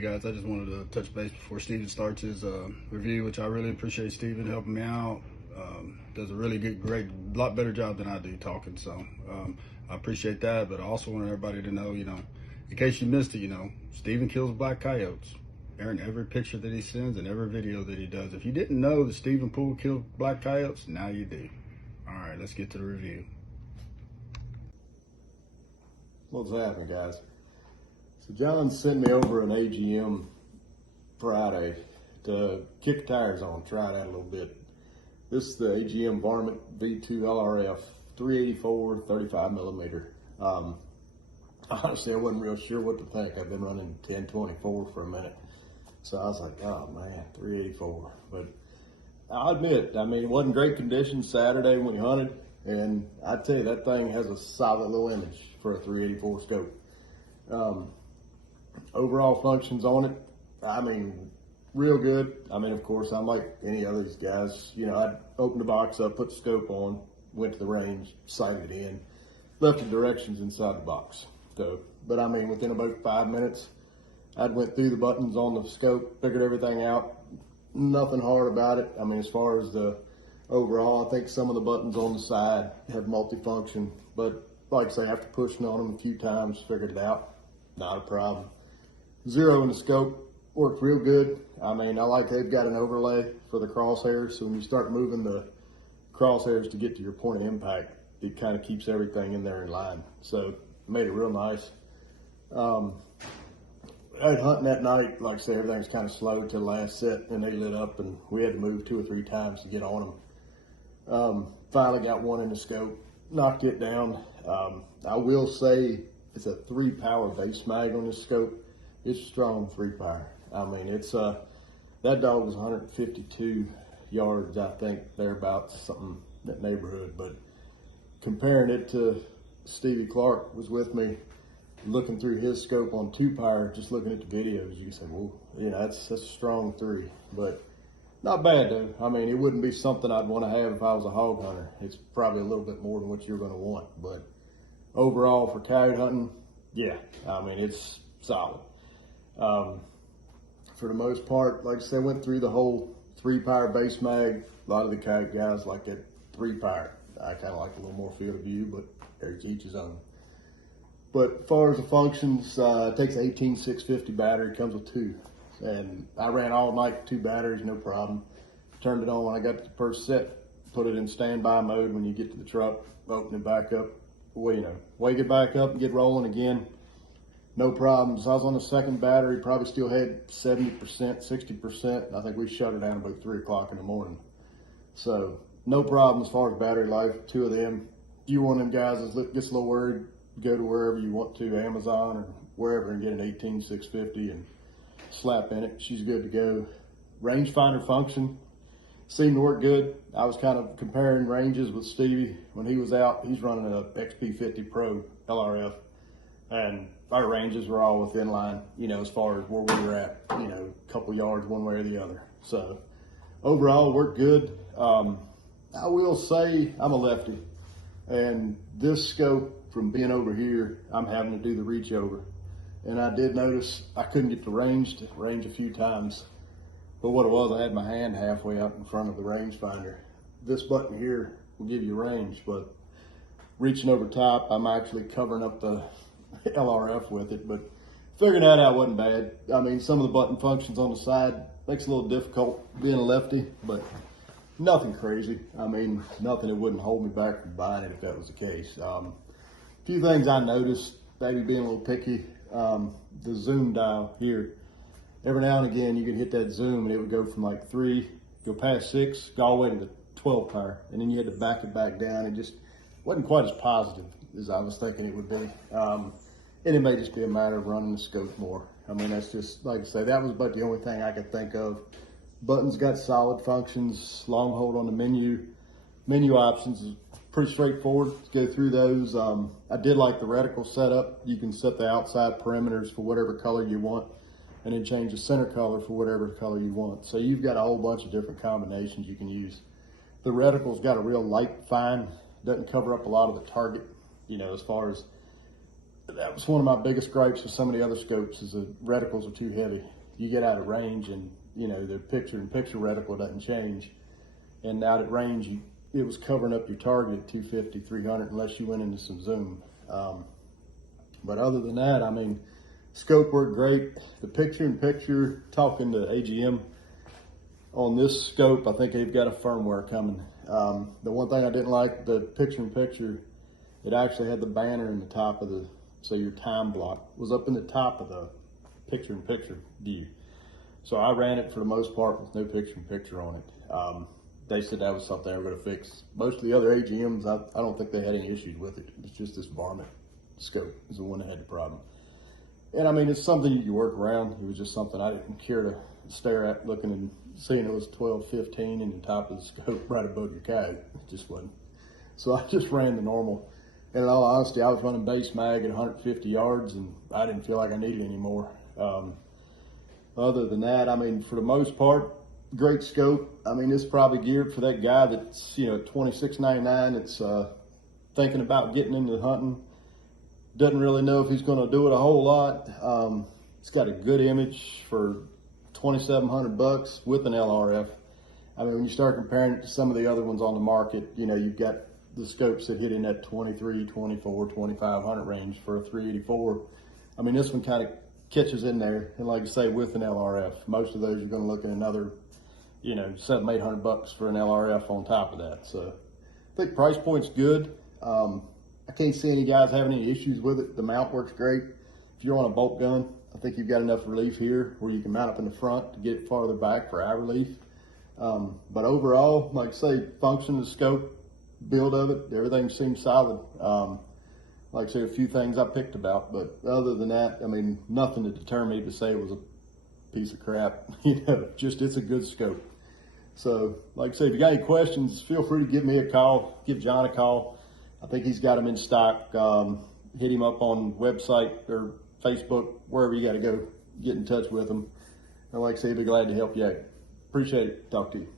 guys, I just wanted to touch base before Steven starts his review, which I really appreciate Steven helping me out. Does a really lot better job than I do talking, so I appreciate that. But I also want everybody to know, in case you missed it, Steven kills black coyotes. In every picture that he sends and every video that he does. If you didn't know that Steven Poole killed black coyotes, now you do. All right, let's get to the review. What's happening, guys? So John sent me over an AGM Friday to kick the tires on, try it out a little bit. This is the AGM Varmint V2 LRF, 384, 35 millimeter. Honestly, I wasn't real sure what to think. I've been running 1024 for a minute. So I was like, oh man, 384. But I'll admit, it wasn't great conditions Saturday when we hunted. And I tell you, that thing has a solid little image for a 384 scope. Overall functions on it, real good. Of course, I'm like any other these guys. I'd open the box up, put the scope on, went to the range, sighted it in, left the directions inside the box. So, but within about 5 minutes, I went through the buttons on the scope, figured everything out. Nothing hard about it. As far as the overall, I think some of the buttons on the side have multifunction, but like I say, after pushing on them a few times, figured it out. Not a problem. Zero in the scope worked real good. I like they've got an overlay for the crosshairs, so when you start moving the crosshairs to get to your point of impact, it kind of keeps everything in there in line. So made it real nice. I was hunting that night, like I say, everything was kind of slow till the last set, and they lit up, and we had to move 2 or 3 times to get on them. Finally got one in the scope, knocked it down. I will say it's a 3-power base mag on this scope. It's a strong 3-power. It's that dog was 152 yards, I think, thereabouts, something in that neighborhood. But comparing it to Stevie Clark was with me, looking through his scope on 2-power, just looking at the videos, you can say, well, that's a strong 3, but not bad though. It wouldn't be something I'd want to have if I was a hog hunter. It's probably a little bit more than what you're going to want, but overall for coyote hunting, yeah, it's solid. For the most part, like I said, went through the whole 3-power base mag. A lot of the coyote guys like that 3-power. I kind of like a little more field of view, but there's each his own. But as far as the functions, it takes an 18650 battery, comes with 2. And I ran all night, 2 batteries, no problem. Turned it on when I got to the first set, put it in standby mode when you get to the truck, open it back up. Well, wake it back up and get rolling again, no problems. I was on the second battery, probably still had 70%, 60%. I think we shut it down about 3 o'clock in the morning. So no problem as far as battery life, 2 of them. If you one of them guys that gets a little worried, go to wherever you want to, Amazon or wherever, and get an 18650 and slap in it. She's good to go. Rangefinder function seemed to work good. I was kind of comparing ranges with Stevie when he was out. He's running a XP50 Pro LRF, and our ranges were all within line, as far as where we were at, a couple yards one way or the other. So overall, worked good. I will say I'm a lefty, and this scope, from being over here, I'm having to do the reach over. And I did notice I couldn't get the range a few times. But what it was, I had my hand halfway up in front of the rangefinder. This button here will give you range, but reaching over top, I'm actually covering up the LRF with it. But figuring that out wasn't bad. Some of the button functions on the side makes it a little difficult being a lefty, but nothing crazy. Nothing that wouldn't hold me back from buying it if that was the case. Few things I noticed, maybe being a little picky, the zoom dial here. Every now and again you could hit that zoom and it would go from like 3, go past 6, go all the way to the 12 power, and then you had to back it back down. It just wasn't quite as positive as I was thinking it would be. And it may just be a matter of running the scope more. That's just, like I say, that was about the only thing I could think of. Buttons got solid functions, long hold on the menu options is pretty straightforward to go through those. I did like the reticle setup. You can set the outside perimeters for whatever color you want, and then change the center color for whatever color you want. So you've got a whole bunch of different combinations you can use. The reticle's got a real light fine, doesn't cover up a lot of the target, as far as that was one of my biggest gripes with some of the other scopes is the reticles are too heavy. You get out of range and, you know, the picture-in-picture reticle doesn't change. And out at range, it was covering up your target at 250, 300 unless you went into some zoom. But other than that, I mean, scope worked great. The picture-in-picture, talking to AGM on this scope, I think they've got a firmware coming. The one thing I didn't like, the picture-in-picture, it actually had the banner in the top of the, so your time block was up in the top of the picture-in-picture view. So I ran it for the most part with no picture-in-picture on it. They said that was something they were going to fix. Most of the other AGMs, I don't think they had any issues with it. It's just this Varmint scope is the one that had the problem. And I mean, it's something you can work around. It was just something I didn't care to stare at, looking and seeing it was 12, 15 in the top of the scope right above your CAG. It just wasn't. So I just ran the normal. And in all honesty, I was running base mag at 150 yards and I didn't feel like I needed any more. Other than that, I mean, for the most part, great scope. I mean, it's probably geared for that guy that's, you know, $26.99. It's thinking about getting into hunting. Doesn't really know if he's going to do it a whole lot. It's got a good image for $2,700 with an LRF. I mean, when you start comparing it to some of the other ones on the market, you know, you've got the scopes that hit in that 23, 24, 2,500 range for a 384. I mean, this one kind of catches in there. And like I say, with an LRF, most of those you're going to look at another, you know, $700, $800 for an LRF on top of that. So I think price point's good. I can't see any guys having any issues with it. The mount works great. If you're on a bolt gun, I think you've got enough relief here where you can mount up in the front to get it farther back for eye relief. But overall, like I say, function of the scope, build of it, everything seems solid. Like I say, a few things I picked about, but other than that, I mean, nothing to deter me to say it was a piece of crap. You know, just it's a good scope. So, like I say, if you got any questions, feel free to give me a call, give John a call. I think he's got them in stock. Hit him up on website or Facebook, wherever you got to go, get in touch with him. And like I say, be glad to help you out. Appreciate it. Talk to you.